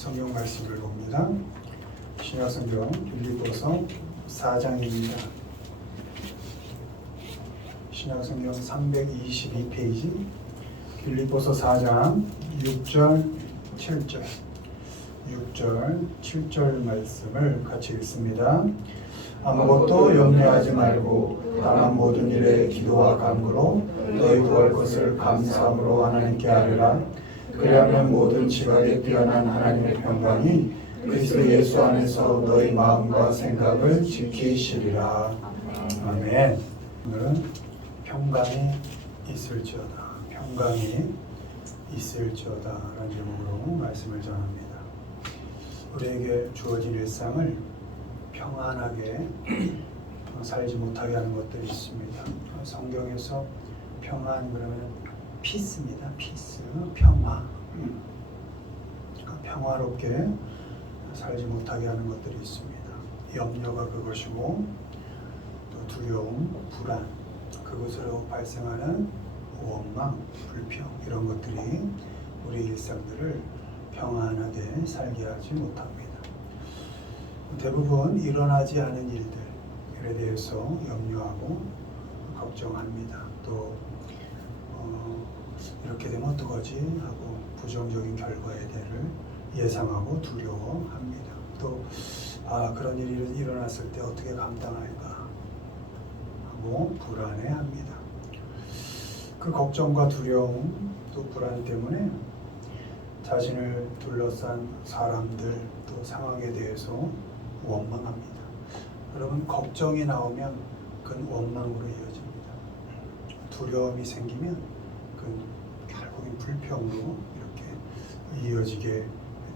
성경 말씀을 봅니다. 신약성경 빌립보서 4장입니다. 신약성경 322페이지 빌립보서 4장 6절 7절 6절 7절 말씀을 같이 읽습니다. 아무것도 염려하지 말고 다만 모든 일에 기도와 간구로 너희 구할 것을 감사함으로 하나님께 아뢰라. 그리하면 모든 지각에 뛰어난 하나님의 평강이 그리스도 예수 안에서 너희 마음과 생각을 지키시리라. 아멘. 오늘은 평강이 있을지어다. 평강이 있을지어다 라는 제목으로 말씀을 전합니다. 우리에게 주어진 일상을 평안하게 살지 못하게 하는 것들이 있습니다. 성경에서 평안 그러면 피스입니다. 피스, 평화. 평화롭게 살지 못하게 하는 것들이 있습니다. 염려가 그것이고 또 두려움, 불안, 그것으로 발생하는 원망, 불평 이런 것들이 우리 일상들을 평안하게 살게 하지 못합니다. 대부분 일어나지 않은 일들에 대해서 염려하고 걱정합니다. 또 이렇게 되면 어떡하지 하고 부정적인 결과에 대해서 예상하고 두려워합니다. 또 그런 일이 일어났을 때 어떻게 감당할까 하고 불안해합니다. 그 걱정과 두려움 또 불안 때문에 자신을 둘러싼 사람들 또 상황에 대해서 원망합니다. 여러분, 걱정이 나오면 그건 원망으로 이어집니다. 두려움이 생기면 그건 결국엔 불평으로 이렇게 이어지게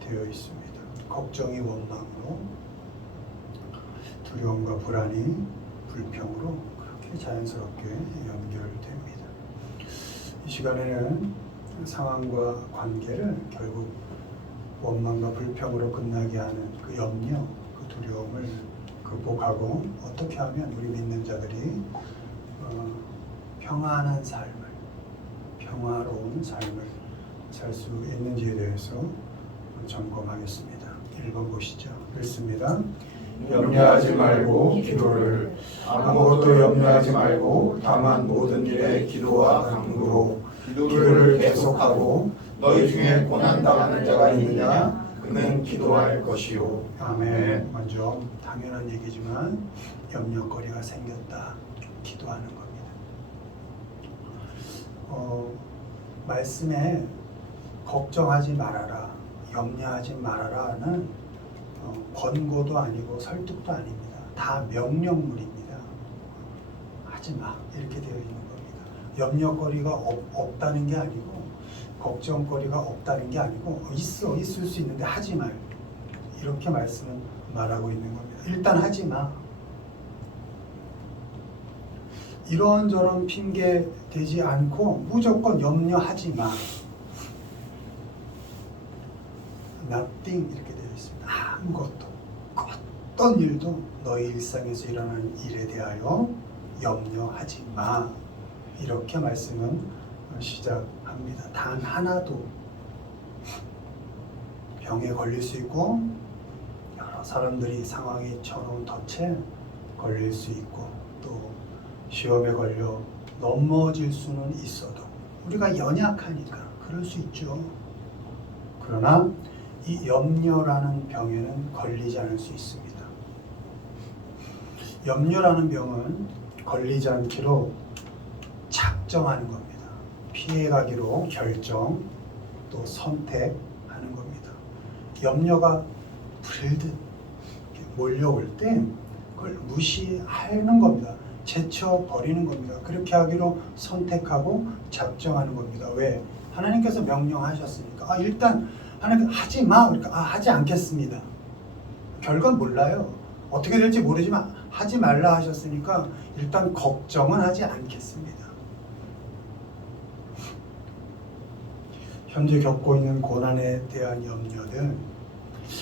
되어 있습니다. 걱정이 원망으로, 두려움과 불안이 불평으로 그렇게 자연스럽게 연결됩니다. 이 시간에는 상황과 관계를 결국 원망과 불평으로 끝나게 하는 그 염려, 그 두려움을 극복하고 어떻게 하면 우리 믿는 자들이 평안한 삶을, 평화로운 삶을 살 수 있는지에 대해서 점검하겠습니다. 1번 보시죠. 읽습니다. 염려하지 말고 기도를 아무것도 염려하지 말고 다만 모든 일에 기도와 간구로 기도를 계속하고 너희 중에 고난당하는 자가 있느냐 그는 기도할 것이요. 아멘. 먼저 당연한 얘기지만 염려거리가 생겼다. 기도하는 겁니다. 말씀에 걱정하지 말아라, 염려하지 말아라는 권고도 아니고 설득도 아닙니다. 다 명령문입니다. 하지 마 이렇게 되어 있는 겁니다. 염려거리가 없다는 게 아니고 걱정거리가 없다는 게 아니고 있을 수 있는데 하지 말 이렇게 말씀은 말하고 있는 겁니다. 일단 하지 마. 이런저런 핑계 대지 않고 무조건 염려하지 마. nothing 이렇게 되어 있습니다. 아무것도 어떤 일도 너희 일상에서 일어나는 일에 대하여 염려하지 마. 이렇게 말씀은 시작합니다. 단 하나도 병에 걸릴 수 있고 여러 사람들이 상황이 쳐놓은 덫에 걸릴 수 있고 또 시험에 걸려 넘어질 수는 있어도 우리가 연약하니까 그럴 수 있죠. 그러나 이 염려라는 병에는 걸리지 않을 수 있습니다. 염려라는 병은 걸리지 않기로 작정하는 겁니다. 피해가기로 결정 또 선택하는 겁니다. 염려가 불듯 몰려올 때 그걸 무시하는 겁니다. 제쳐버리는 겁니다. 그렇게 하기로 선택하고 작정하는 겁니다. 왜? 하나님께서 명령하셨으니까. 일단 하나님 하지 마. 그러니까 하지 않겠습니다. 결과는 몰라요. 어떻게 될지 모르지만 하지 말라 하셨으니까 일단 걱정은 하지 않겠습니다. 현재 겪고 있는 고난에 대한 염려든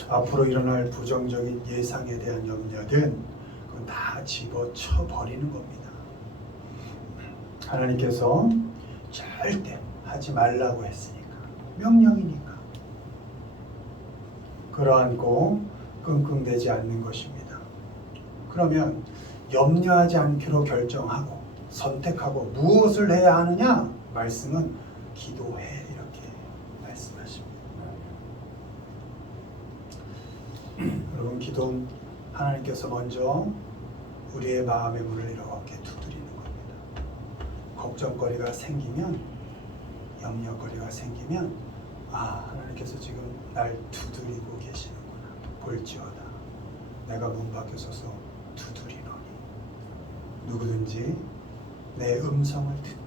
앞으로 일어날 부정적인 예상에 대한 염려든 그건 다 집어쳐 버리는 겁니다. 하나님께서 절대 하지 말라고 했으니까 명령이니까 끌어안고 끙끙대지 않는 것입니다. 그러면 염려하지 않기로 결정하고 선택하고 무엇을 해야 하느냐? 말씀은 기도해 이렇게 말씀하십니다. 여러분 기도는 하나님께서 먼저 우리의 마음의 문을 이렇게 두드리는 겁니다. 걱정거리가 생기면 염려거리가 생기면 하나님께서 지금 날 두드리고 계시는구나. 볼지어다 내가 문 밖에 서서 두드리노니 누구든지 내 음성을 듣고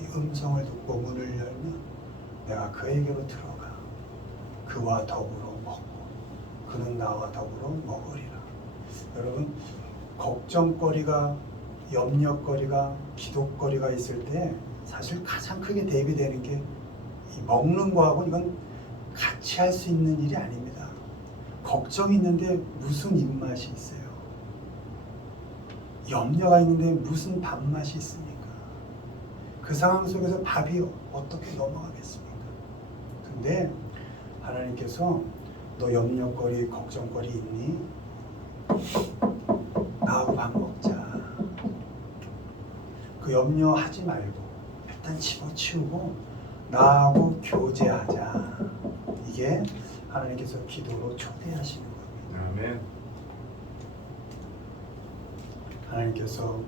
이 음성을 듣고 문을 열면 내가 그에게로 들어가 그와 더불어 먹고 그는 나와 더불어 먹으리라. 여러분 걱정거리가 염려거리가 기도거리가 있을 때 사실 가장 크게 대비되는 게 이 먹는 거하고 이건 같이 할 수 있는 일이 아닙니다. 걱정이 있는데 무슨 입맛이 있어요? 염려가 있는데 무슨 밥맛이 있습니까? 그 상황 속에서 밥이 어떻게 넘어가겠습니까? 근데 하나님께서 너 염려거리 걱정거리 있니? 나하고 밥 먹자. 그 염려하지 말고 일단 집어치우고 나하고 교제하자. 이게 하나님께서 기도로 초대하시는 겁니다. 아멘. 하나님께서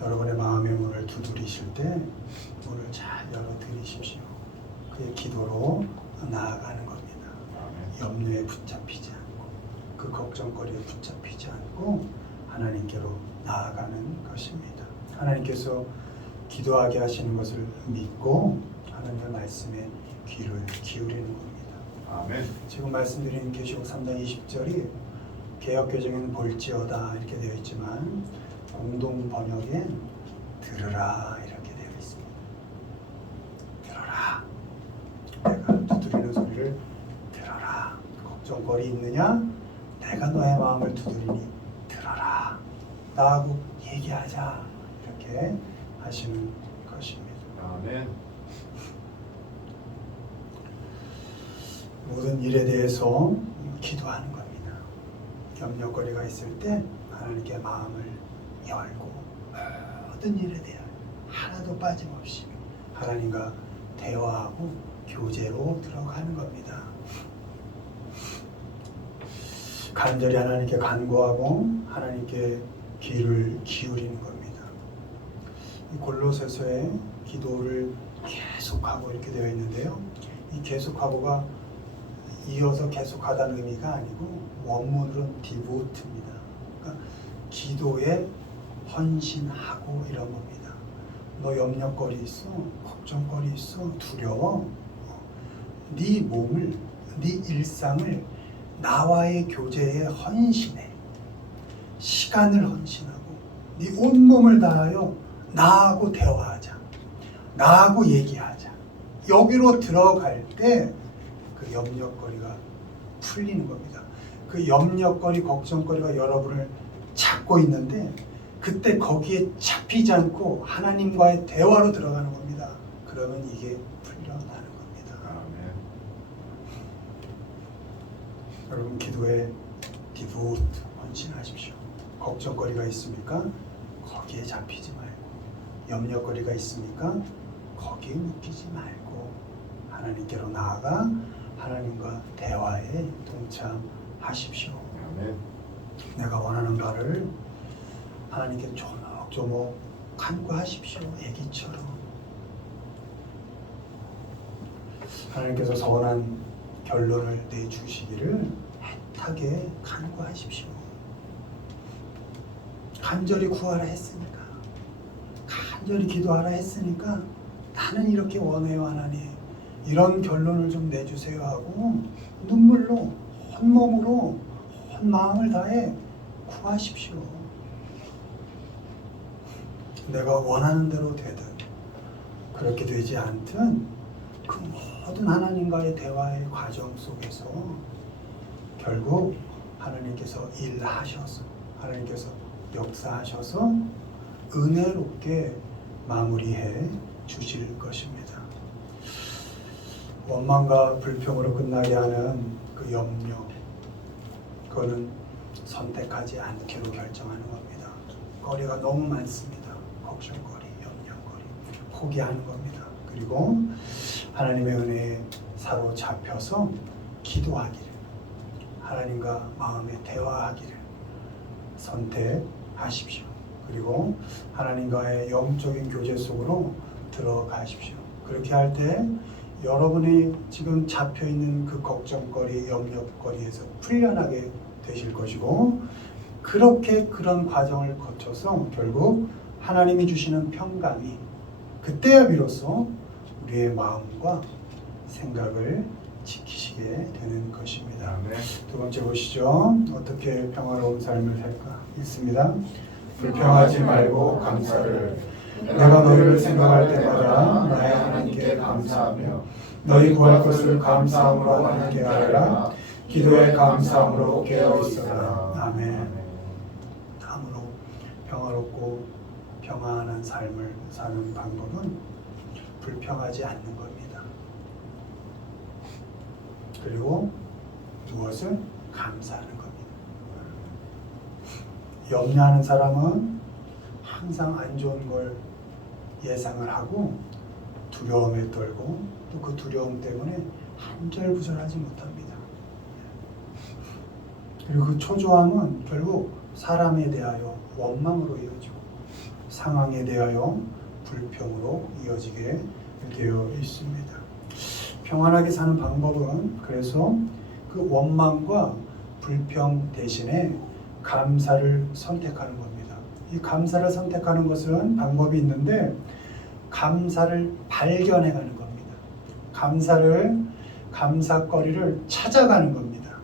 여러분의 마음의 문을 두드리실 때 문을 잘 열어드리십시오. 그의 기도로 나아가는 겁니다. 염려에 붙잡히지 않고 그 걱정거리에 붙잡히지 않고 하나님께로 나아가는 것입니다. 하나님께서 기도하게 하시는 것을 믿고 하나님의 말씀에 귀를 기울이는 겁니다. 아멘. 지금 말씀드린 계시록 3장 20절이 개역개정에는 볼지어다 이렇게 되어 있지만 공동 번역엔 들으라 이렇게 되어 있습니다. 들어라. 내가 두드리는 소리를 들어라. 걱정거리 있느냐? 내가 너의 마음을 두드리니 들어라. 나하고 얘기하자. 이렇게 하시는 것입니다. 아멘. 모든 일에 대해서 기도하는 겁니다. 염려거리가 있을 때 하나님께 마음을 열고 모든 일에 대한 하나도 빠짐없이 하나님과 대화하고 교제로 들어가는 겁니다. 간절히 하나님께 간구하고 하나님께 귀를 기울이는 겁니다. 이 골로새서에 기도를 계속하고 이렇게 되어 있는데요. 이 계속하고가 이어서 계속하다는 의미가 아니고 원문으로는 devote입니다. 그러니까 기도에 헌신하고 이런 겁니다. 너 염려거리 있어? 걱정거리 있어? 두려워? 네 몸을, 네 일상을 나와의 교제에 헌신해. 시간을 헌신하고 네 온몸을 다하여 나하고 대화하자. 나하고 얘기하자. 여기로 들어갈 때 그 염려거리가 풀리는 겁니다. 그 염려거리, 걱정거리가 여러분을 잡고 있는데 그때 거기에 잡히지 않고 하나님과의 대화로 들어가는 겁니다. 그러면 이게 풀려나는 겁니다. 아멘. 여러분 기도에 디보트 헌신하십시오. 걱정거리가 있습니까? 거기에 잡히지 말고 염려거리가 있습니까? 거기에 묶이지 말고 하나님께로 나아가 하나님과 대화에 동참하십시오. 아멘. 내가 원하는 바를 하나님께 조목조목 간구하십시오. 애기처럼. 하나님께서 선한 결론을 내주시기를 애타게 간구하십시오. 간절히 구하라 했으니까, 간절히 기도하라 했으니까 나는 이렇게 원해요 하나님. 이런 결론을 좀 내주세요 하고 눈물로 온몸으로 온 마음을 다해 구하십시오. 내가 원하는 대로 되든 그렇게 되지 않든 그 모든 하나님과의 대화의 과정 속에서 결국 하나님께서 일하셔서 하나님께서 역사하셔서 은혜롭게 마무리해 주실 것입니다. 원망과 불평으로 끝나게 하는 그 염려, 그거는 선택하지 않기로 결정하는 겁니다. 거리가 너무 많습니다. 걱정거리, 염려거리, 포기하는 겁니다. 그리고 하나님의 은혜에 사로잡혀서 기도하기를, 하나님과 마음의 대화하기를 선택하십시오. 그리고 하나님과의 영적인 교제 속으로 들어가십시오. 그렇게 할 때 여러분이 지금 잡혀있는 그 걱정거리, 염려거리에서 풀려나게 되실 것이고, 그렇게 그런 과정을 거쳐서 결국 하나님이 주시는 평강이 그때야 비로소 우리의 마음과 생각을 지키시게 되는 것입니다. 네. 두 번째 보시죠. 어떻게 평화로운 삶을 살까? 있습니다. 불평하지 말고 감사를. 내가 너희를 생각할 때마다 나의 하나님께 감사하며 너희 구할 것을 감사함으로 하나님께 하라. 기도에 감사함으로 깨어있어라. 아멘. 다음으로 평화롭고 평안한 삶을 사는 방법은 불평하지 않는 겁니다. 그리고 무엇을 감사하는 겁니다. 염려하는 사람은 항상 안 좋은 걸 예상을 하고 두려움에 떨고 또 그 두려움 때문에 한절부절하지 못합니다. 그리고 그 초조함은 결국 사람에 대하여 원망으로 이어지고 상황에 대하여 불평으로 이어지게 되어 있습니다. 평안하게 사는 방법은 그래서 그 원망과 불평 대신에 감사를 선택하는 겁니다. 이 감사를 선택하는 것은 방법이 있는데 감사를 발견해가는 겁니다. 감사거리를 찾아가는 겁니다.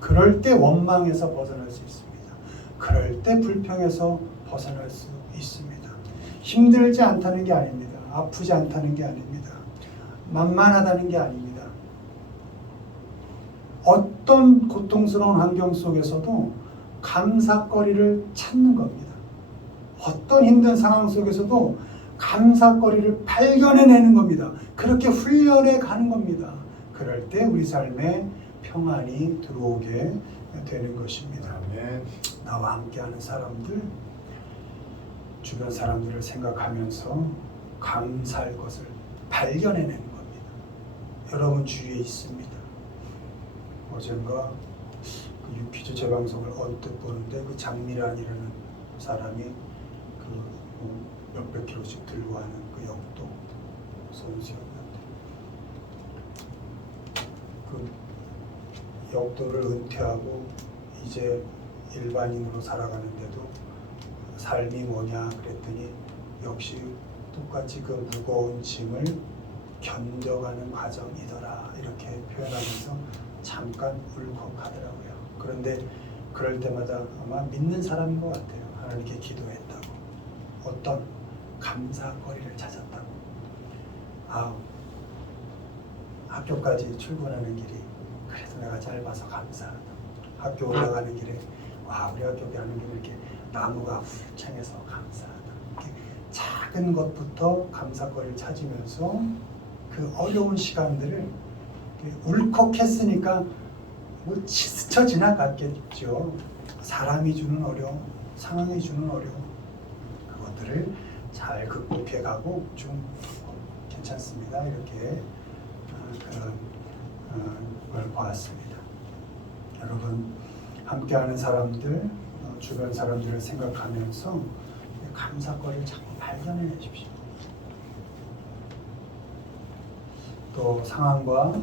그럴 때 원망에서 벗어날 수 있습니다. 그럴 때 불평에서 벗어날 수 있습니다. 힘들지 않다는 게 아닙니다. 아프지 않다는 게 아닙니다. 만만하다는 게 아닙니다. 어떤 고통스러운 환경 속에서도 감사거리를 찾는 겁니다. 어떤 힘든 상황 속에서도 감사거리를 발견해내는 겁니다. 그렇게 훈련해 가는 겁니다. 그럴 때 우리 삶에 평안이 들어오게 되는 것입니다. 아멘. 나와 함께하는 사람들, 주변 사람들을 생각하면서 감사할 것을 발견해내는 겁니다. 여러분 주위에 있습니다. 어젠가 그 유퀴즈 재방송을 언뜻 보는데 그 장미란이라는 사람이 그 몇백 킬로씩 들고 하는 그 역도 선수였는데 그 역도를 은퇴하고 이제 일반인으로 살아가는데도 삶이 뭐냐 그랬더니 역시 똑같이 그 무거운 짐을 견뎌가는 과정이더라 이렇게 표현하면서 잠깐 울컥하더라고요. 그런데 그럴 때마다 아마 믿는 사람인 것 같아요. 하나님께 기도했다고, 어떤 감사거리를 찾았다고. 학교까지 출근하는 길이 그래도 내가 짧아서 감사하다. 학교 올라가는 길에 우리 학교 가는 길에 이렇게 나무가 훌창해서 감사하다. 이렇게 작은 것부터 감사거리를 찾으면서 그 어려운 시간들을 울컥했으니까 뭐 스쳐 지나갔겠죠. 사람이 주는 어려움, 상황이 주는 어려움, 그것들을 잘 극복해가고 좀 괜찮습니다. 이렇게 그런 걸 보았습니다. 여러분 함께하는 사람들, 주변 사람들을 생각하면서 감사거리를 자꾸 발견해내십시오. 또 상황과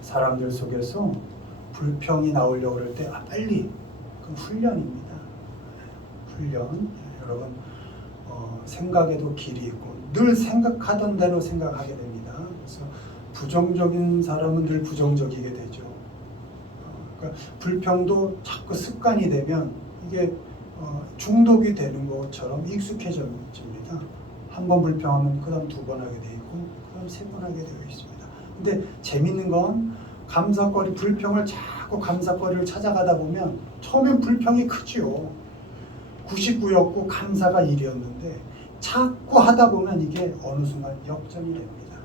사람들 속에서 불평이 나오려고 그럴 때 빨리 그 훈련입니다. 훈련. 여러분 생각에도 길이 있고 늘 생각하던 대로 생각하게 됩니다. 그래서 부정적인 사람은 늘 부정적이게 되죠. 그러니까 불평도 자꾸 습관이 되면 이게 중독이 되는 것처럼 익숙해집니다. 한 번 불평하면 그 다음 두 번 하게 돼 있고 그 다음 세 번 하게 되어 있습니다. 근데 재밌는 건 감사거리, 불평을 자꾸 감사거리를 찾아가다 보면 처음엔 불평이 크죠. 99였고 감사가 1이었는데 자꾸 하다 보면 이게 어느 순간 역전이 됩니다.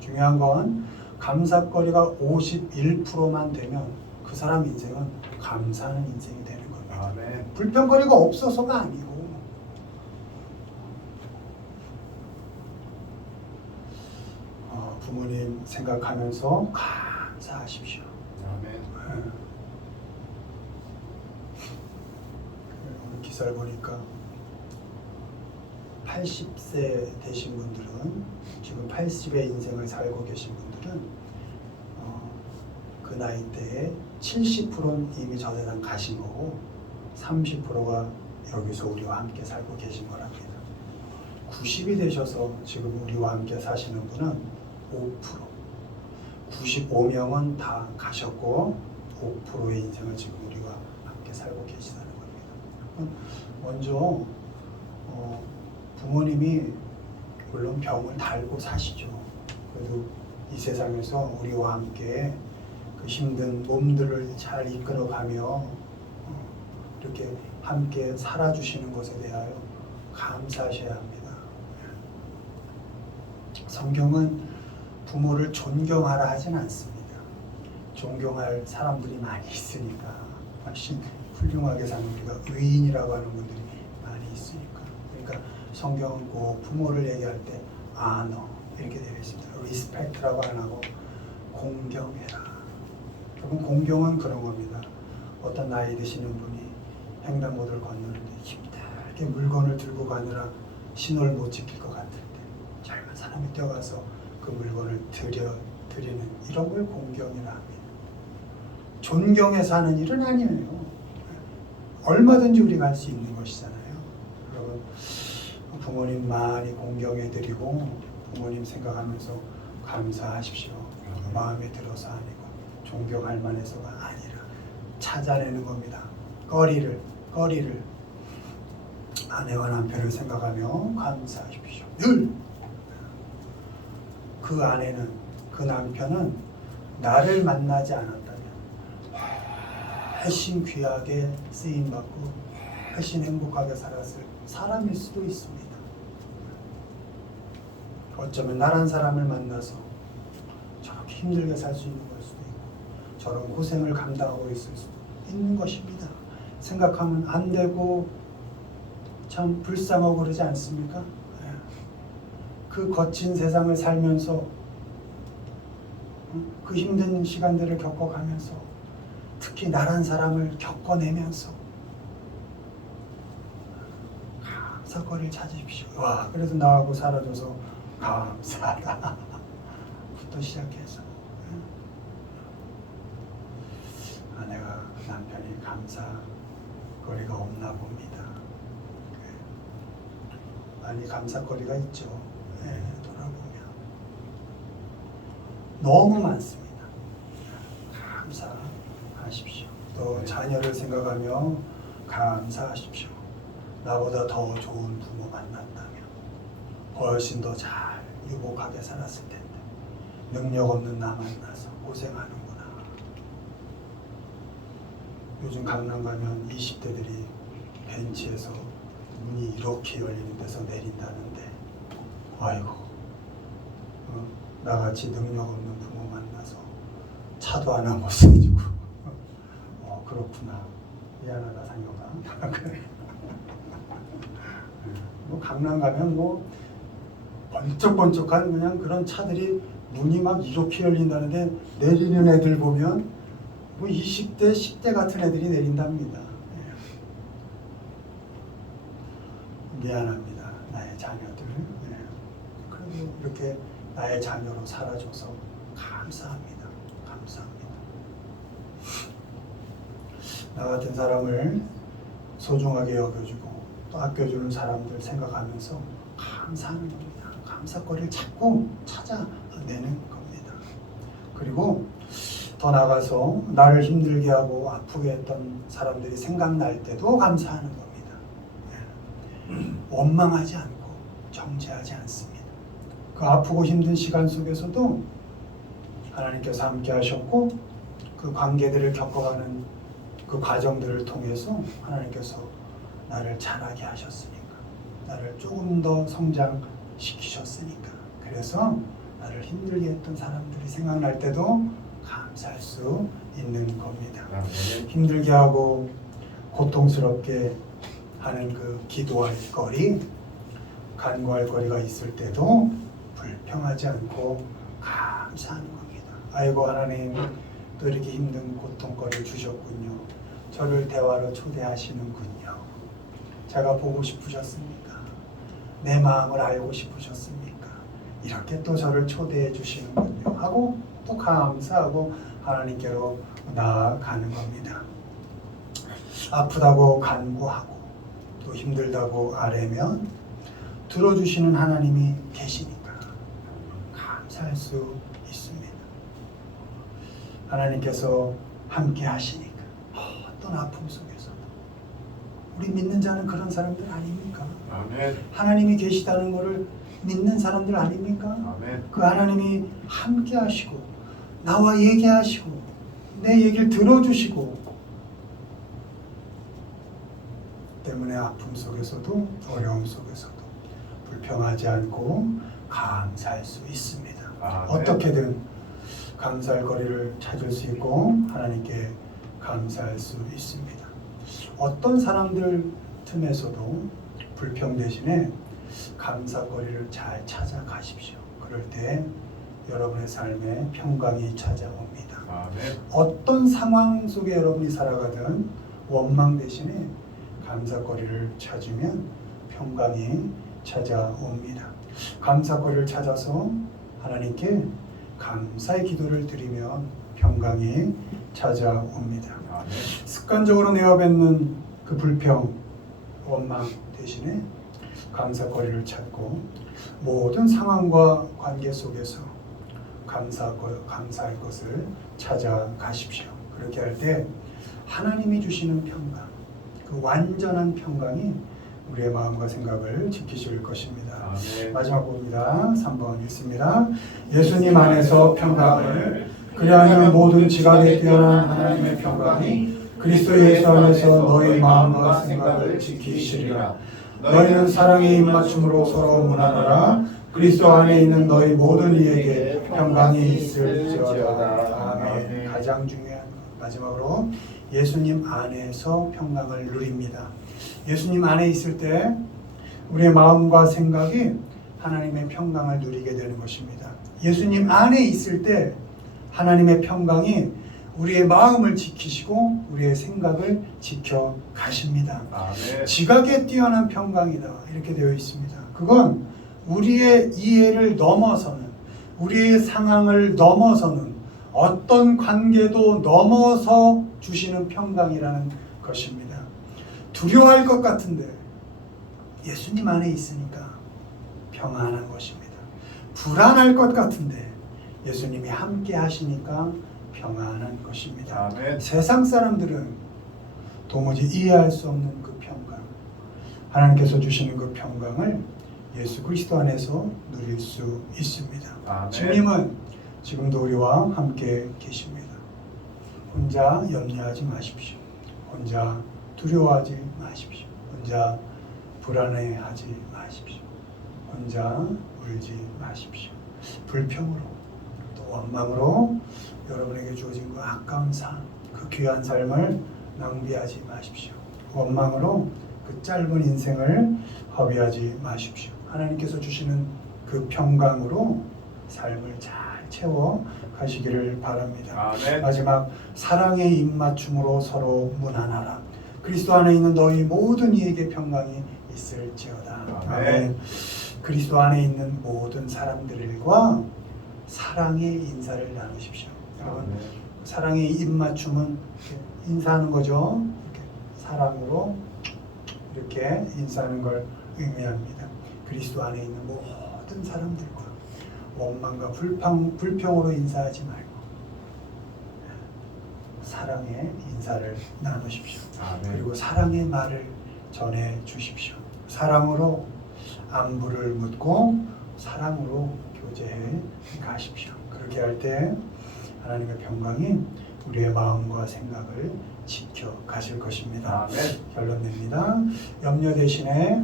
중요한 건 감사거리가 51%만 되면 그 사람 인생은 감사하는 인생이 되는 겁니다. 아멘. 불평거리가 없어서가 아니고 부모님 생각하면서 감사하십시오. 아멘. 오늘 기사를 보니까 80세 되신 분들은 지금 80의 인생을 살고 계신 분들은 그 나이 때에 70%는 이미 저 세상 가신 거고 30%가 여기서 우리와 함께 살고 계신 거랍니다. 90이 되셔서 지금 우리와 함께 사시는 분은 5%, 95명은 다 가셨고 5%의 인생을 지금 우리와 함께 살고 계시다는 겁니다. 먼저 부모님이 물론 병을 달고 사시죠. 그래도 이 세상에서 우리와 함께 그 힘든 몸들을 잘 이끌어가며 이렇게 함께 살아주시는 것에 대하여 감사하셔야 합니다. 성경은 부모를 존경하라 하진 않습니다. 존경할 사람들이 많이 있으니까 훨씬 훌륭하게 사는 우리가 의인이라고 하는 분들이 많이 있으니까. 그러니까 성경은 꼭 부모를 얘기할 때 honor 이렇게 되어 있습니다. respect라고 안 하고 공경해라. 그럼 공경은 그런 겁니다. 어떤 나이 드시는 분이 횡단보도를 건너는데 힘들게 물건을 들고 가느라 신호를 못 지킬 것 같을 때 젊은 사람이 뛰어가서 그 물건을 드리는 이런 걸 공경이라 합니다. 존경해서 하는 일은 아니에요. 얼마든지 우리가 할 수 있는 것이잖아요. 여러분 부모님 많이 공경해드리고 부모님 생각하면서 감사하십시오. 마음에 들어서 아니고 존경할 만해서가 아니라 찾아내는 겁니다. 거리를 아내와 남편을 생각하며 감사하십시오. 늘 그 아내는 그 남편은 나를 만나지 않았다면 훨씬 귀하게 쓰임받고 훨씬 행복하게 살았을 사람일 수도 있습니다. 어쩌면 나란 사람을 만나서 저렇게 힘들게 살 수 있는 걸 수도 있고 저런 고생을 감당하고 있을 수도 있는 것입니다. 생각하면 안 되고 참 불쌍하고 그러지 않습니까? 그 거친 세상을 살면서 그 힘든 시간들을 겪어가면서 특히 나란 사람을 겪어내면서 감사거리를 찾으십시오. 와, 그래서 나하고 살아줘서 감사하다 부터 시작해서 아내가 남편이 감사거리가 없나 봅니다. 많이 감사거리가 있죠. 돌아보면 너무 많습니다. 감사하십시오. 또 자녀를 생각하며 감사하십시오. 나보다 더 좋은 부모 만났다면 훨씬 더 잘 유복하게 살았을 텐데 능력 없는 나 만나서 고생하는구나. 요즘 강남 가면 20대들이 벤치에서 문이 이렇게 열리는 데서 내린다는데 아이고 나같이 능력 없는 부모 만나서 차도 하나 못 사주고 그렇구나 미안하다 상혁아. 뭐 강남 가면 뭐 번쩍번쩍한 그냥 그런 차들이 문이 막 이렇게 열린다는데 내리는 애들 보면 뭐 20대 10대 같은 애들이 내린답니다. 미안합니다 나의 자녀들. 그래도 이렇게 나의 자녀로 살아줘서 감사합니다. 감사합니다. 나 같은 사람을 소중하게 여겨주고 또 아껴주는 사람들 생각하면서 감사하는 겁니다. 감사거리를 자꾸 찾아내는 겁니다. 그리고 더 나아가서 나를 힘들게 하고 아프게 했던 사람들이 생각날 때도 감사하는 겁니다. 원망하지 않고 정죄하지 않습니다. 그 아프고 힘든 시간 속에서도 하나님께서 함께 하셨고 그 관계들을 겪어가는 그 과정들을 통해서 하나님께서 나를 자라게 하셨으니까 나를 조금 더 성장시키셨으니까 그래서 나를 힘들게 했던 사람들이 생각날 때도 감사할 수 있는 겁니다. 힘들게 하고 고통스럽게 하는 그 기도할 거리, 간구할 거리가 있을 때도 불평하지 않고 감사하는 겁니다. 아이고 하나님, 또 이렇게 힘든 고통거리를 주셨군요. 저를 대화로 초대하시는군요. 제가 보고 싶으셨습니까? 내 마음을 알고 싶으셨습니까? 이렇게 또 저를 초대해 주시는군요 하고 또 감사하고 하나님께로 나아가는 겁니다. 아프다고 간구하고 또 힘들다고 아뢰면 들어주시는 하나님이 계시니까 감사할 수 있습니다. 하나님께서 함께 하시니까 어떤 아픔 속에서도 우리 믿는 자는 그런 사람들 아닙니까? 아멘. 하나님이 계시다는 것을 믿는 사람들 아닙니까? 아멘. 그 하나님이 함께 하시고 나와 얘기하시고 내 얘기를 들어주시고 때문에 아픔 속에서도 어려움 속에서도 불평하지 않고 감사할 수 있습니다. 아멘. 어떻게든 감사할 거리를 찾을 수 있고 하나님께 감사할 수 있습니다. 어떤 사람들 틈에서도 불평 대신에 감사거리를 잘 찾아가십시오. 그럴 때 여러분의 삶에 평강이 찾아옵니다. 아멘. 어떤 상황 속에 여러분이 살아가든 원망 대신에 감사거리를 찾으면 평강이 찾아옵니다. 감사거리를 찾아서 하나님께 감사의 기도를 드리면 평강이 찾아옵니다. 아멘. 습관적으로 내어뱉는 그 불평, 원망 대신에 감사거리를 찾고 모든 상황과 관계 속에서 감사할 것을 찾아가십시오. 그렇게 할 때 하나님이 주시는 평강, 그 완전한 평강이 우리의 마음과 생각을 지키실 것입니다. 아멘. 마지막 부분입니다. 3번 읽습니다. 예수님 안에서 평강을, 그리하면 모든 지각에 뛰어난 하나님의 평강이 그리스도 예수 안에서 너희 마음과 생각을 지키시리라. 너희는 사랑의 입맞춤으로 서로 문안하라. 그리스도 안에 있는 너희 모든 이에게 평강이 있을지어다. 아멘. 가장 중요한 것. 마지막으로 예수님 안에서 평강을 누립니다. 예수님 안에 있을 때 우리의 마음과 생각이 하나님의 평강을 누리게 되는 것입니다. 예수님 안에 있을 때 하나님의 평강이 우리의 마음을 지키시고 우리의 생각을 지켜 가십니다. 아멘. 지각에 뛰어난 평강이다 이렇게 되어 있습니다. 그건 우리의 이해를 넘어서는, 우리의 상황을 넘어서는, 어떤 관계도 넘어서 주시는 평강이라는 것입니다. 두려워할 것 같은데 예수님 안에 있으니까 평안한 것입니다. 불안할 것 같은데 예수님이 함께 하시니까 평안한 것입니다. 아멘. 세상 사람들은 도무지 이해할 수 없는 그 평강, 하나님께서 주시는 그 평강을 예수 그리스도 안에서 누릴 수 있습니다. 아멘. 주님은 지금도 우리와 함께 계십니다. 혼자 염려하지 마십시오. 혼자 두려워하지 마십시오. 혼자 불안해하지 마십시오. 혼자 울지 마십시오. 불평으로 또 원망으로 여러분에게 주어진 그 아까운 삶, 그 귀한 삶을 낭비하지 마십시오. 원망으로 그 짧은 인생을 허비하지 마십시오. 하나님께서 주시는 그 평강으로 삶을 잘 채워 가시기를 바랍니다. 아멘. 마지막 사랑의 입맞춤으로 서로 문안하라. 그리스도 안에 있는 너희 모든 이에게 평강이 있을지어다. 아멘. 그리스도 안에 있는 모든 사람들과 사랑의 인사를 나누십시오. 여러분, 아멘. 사랑의 입맞춤은 이렇게 인사하는 거죠. 이렇게 사랑으로 이렇게 인사하는 걸 의미합니다. 그리스도 안에 있는 모든 사람들과 원망과 불평으로 인사하지 말고 사랑의 인사를 나누십시오. 아멘. 그리고 사랑의 말을 전해 주십시오. 사랑으로 안부를 묻고 사랑으로 교제해 가십시오. 그렇게 할 때 하나님의 평강이 우리의 마음과 생각을 지켜 가실 것입니다. 아멘. 결론 냅니다. 염려 대신에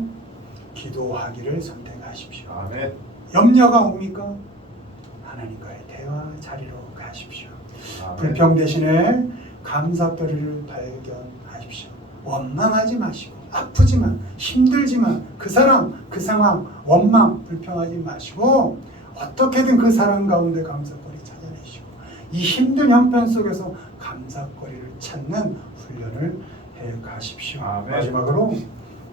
기도하기를 선택하십시오. 아멘. 염려가 옵니까? 하나님과의 대화 자리로 가십시오. 아멘. 불평 대신에 감사거리를 발견하십시오. 원망하지 마시고 아프지만 힘들지만 그 사람 그 상황 원망 불평하지 마시고 어떻게든 그 사람 가운데 감사거리 찾아내시고 이 힘든 형편 속에서 감사거리를 찾는 훈련을 해 가십시오. 아멘. 마지막으로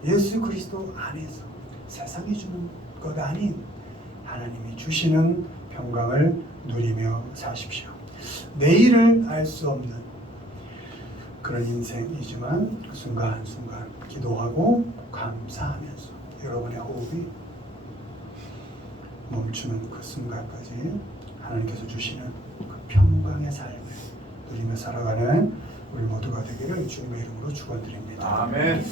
예수 그리스도 안에서 세상이 주는 것 아닌 하나님이 주시는 평강을 누리며 사십시오. 내일을 알 수 없는 그런 인생이지만 순간순간 기도하고 감사하면서 여러분의 호흡이 멈추는 그 순간까지 하나님께서 주시는 그 평강의 삶을 누리며 살아가는 우리 모두가 되기를 주님의 이름으로 축원드립니다. 아멘.